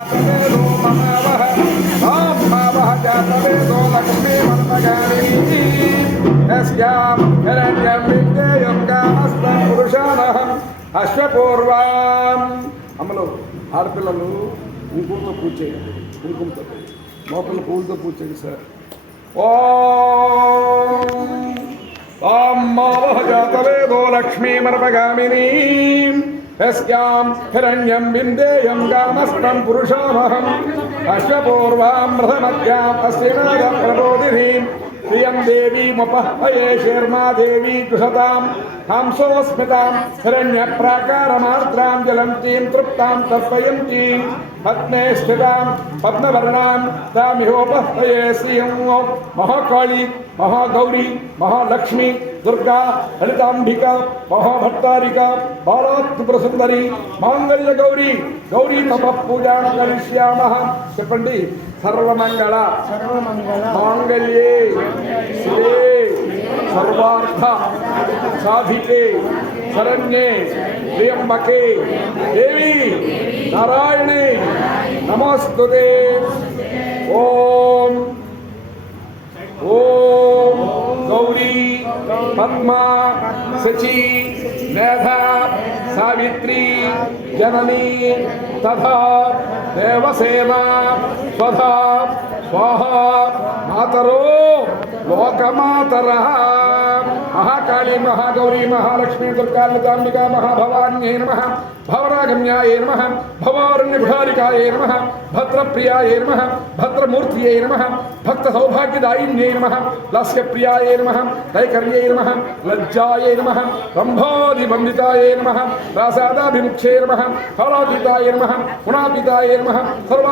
तवेदो ममावह भावः जातवेदो लक्ष्मी मनमगामिनी यस्यां हिरण्यं विद्येयं कामस्तं पुरुषानहं అశ్వపూర్వం. అమ్మలు ఆడపిల్లలు కుంకుమతో పూజ చేయండి. కుంకుమతో మోకలు పూలతో పూజ చేయండి సార్. ఓం మావహ జాతవేదో లక్ష్మీ మనపగామినీ యస్యాం హిరణ్యం విందేయం కామస్తం పురుషామహం అశ్వపూర్వాం ప్రథమద్యాం అస్తినాద ప్రబోధినీం ప్రియం దేవీముపహ్వయే శర్మా దేవీ కుశతాం హంసోస్మితాం హిరణ్య ప్రాకారమార్ద్రాం జలంతీం తృప్తాం తర్పయంతీం పద్మే స్థితాం పద్మవర్ణాం తామిహోపహ్వయే శ్రియం మహాకాళీ మహాగౌరీ మహాలక్ష్మి దుర్గా లలితాంబిక మహాభట్టారిక బాలాత్రిపురసుందరి మాంగళ్య గౌరీ గౌరీ తప పూజాం కరిష్యామః. చెప్పండి. సర్వమంగళ మాంగళ్యే శివే సర్వార్థ సాధికే శరణ్యే త్ర్యంబకే దేవి నారాయణే నమోస్తుతే. ఓం ఓం గౌరీ పద్మా శచీ మేధా సావిత్రి జననీ తథా దేవసేనా స్వధా స్వాహా మాతరో లోకమాతరః. మహాకాళీ మహాగౌరీ మహాలక్ష్మీ దుర్గా లలితాంబికా మహాభవాన్యై నమః. భవరాగమ్యాయై నమః. భవారణ్యభారికాయై నమః. భద్రప్రియాయై నమః. భద్రమూర్తియై నమః. భక్త సౌభాగ్యదాయిన్యై నమః. లాస్యప్రియాయై నమః. దైకర్యై నమః. లజ్జాయై నమః. రంభాదివందితాయై నమః. రాసాదాభిముఖ్యై నమః. ఫలాతీతాయై నమః. గుణాతీతాయై నమః. సర్వ